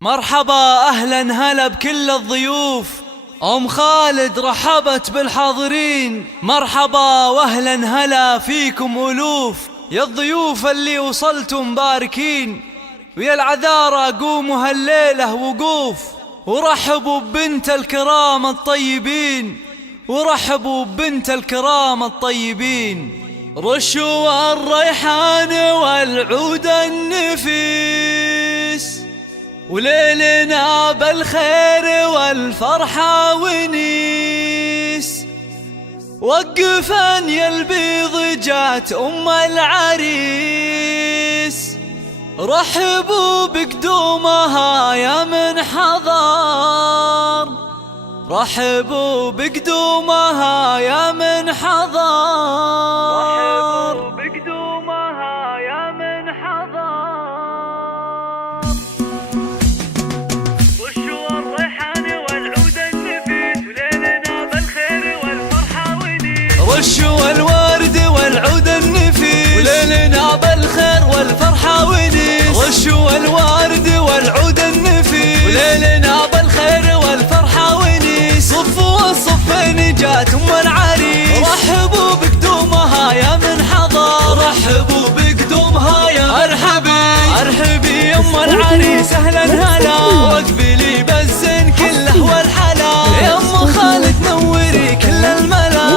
مرحبا أهلا هلا بكل الضيوف. أم خالد رحبت بالحاضرين. مرحبا وأهلا هلا فيكم ألوف، يا الضيوف اللي وصلتم باركين، ويا العذارى قوموا هالليلة وقوف، ورحبوا ببنت الكرام الطيبين، ورحبوا ببنت الكرام الطيبين. رشوا الريحان والعود النفيس، وليلنا بالخير والفرحة ونيس. وقفن يا البيض جات أم العريس، رحبوا بقدومها يا من حضر، رحبوا بقدومها يا من حضر، رحبوا بقدومها يا من حضر. رشوا الريحان والعود النفيس، وليلنا بالخير والفرحة ونيس. رشوا الورد والعود النفيس، وليلنا بالخير والفرحة ونيس. رشوا الورد والعود النفيس، وليلنا بالخير والفرحة ونيس. صفوا الصفين جات أم العريس، رحبوا بقدومها يا من حضر، رحبوا بقدومها يا مرحبي. ارحبي يا أم العريس أهلا هلا، واقبلي بالزين كله والحلا. يا أم خالد نوري كل الملا،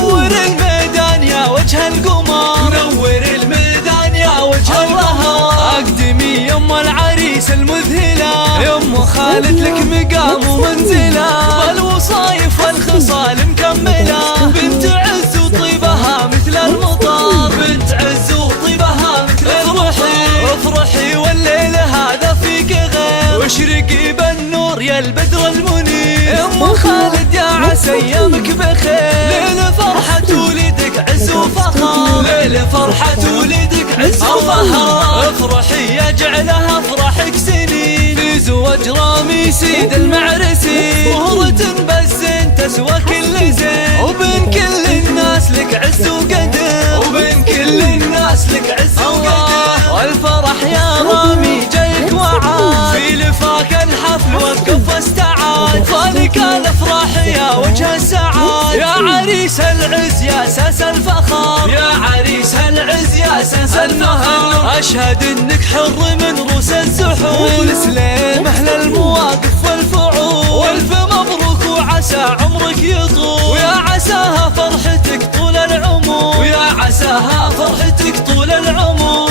نور الميدان يا وجه القمر، نور الميدان يا وجه القمر. اقدمي يا أم العريس المذهلة، يا أم خالد لك مقام ومنزلة، بالوصايف والخصال مكملة. بنت عز وطيبها مثل المطر، بنت عز وطيبها مثل المطر. افرحي والليل هذا فيك غير، واشرقي بالنور يا البدر المنير. يا أم خالد يا عسى ايامك بخير، ليل فرحة ولدك عز وفخر، ليل فرحة ولدك عز وفخر. افرحي يا جعلها افرحك سنين، في زواج رامي سيد المعرسين. مهرة بالزين تسوى كل زين، وبين كل الناس لك عز وقدر، وبين كل الناس لك عز وقدر. والفرح يا رامي جايك وعاد، في لفاك الحفل وقف واستعاد. فالك الافراح يا وجه السعاد، يا عريس العز يا اساس الفخر، يا عريس العز يا اساس الفخر. اشهد انك حر من روس الزحول، سليم اهل المواقف والفعول. والف مبروك وعسى عمرك يطول، ويا عساها فرحتك طول العمر، ويا عساها فرحتك طول العمر.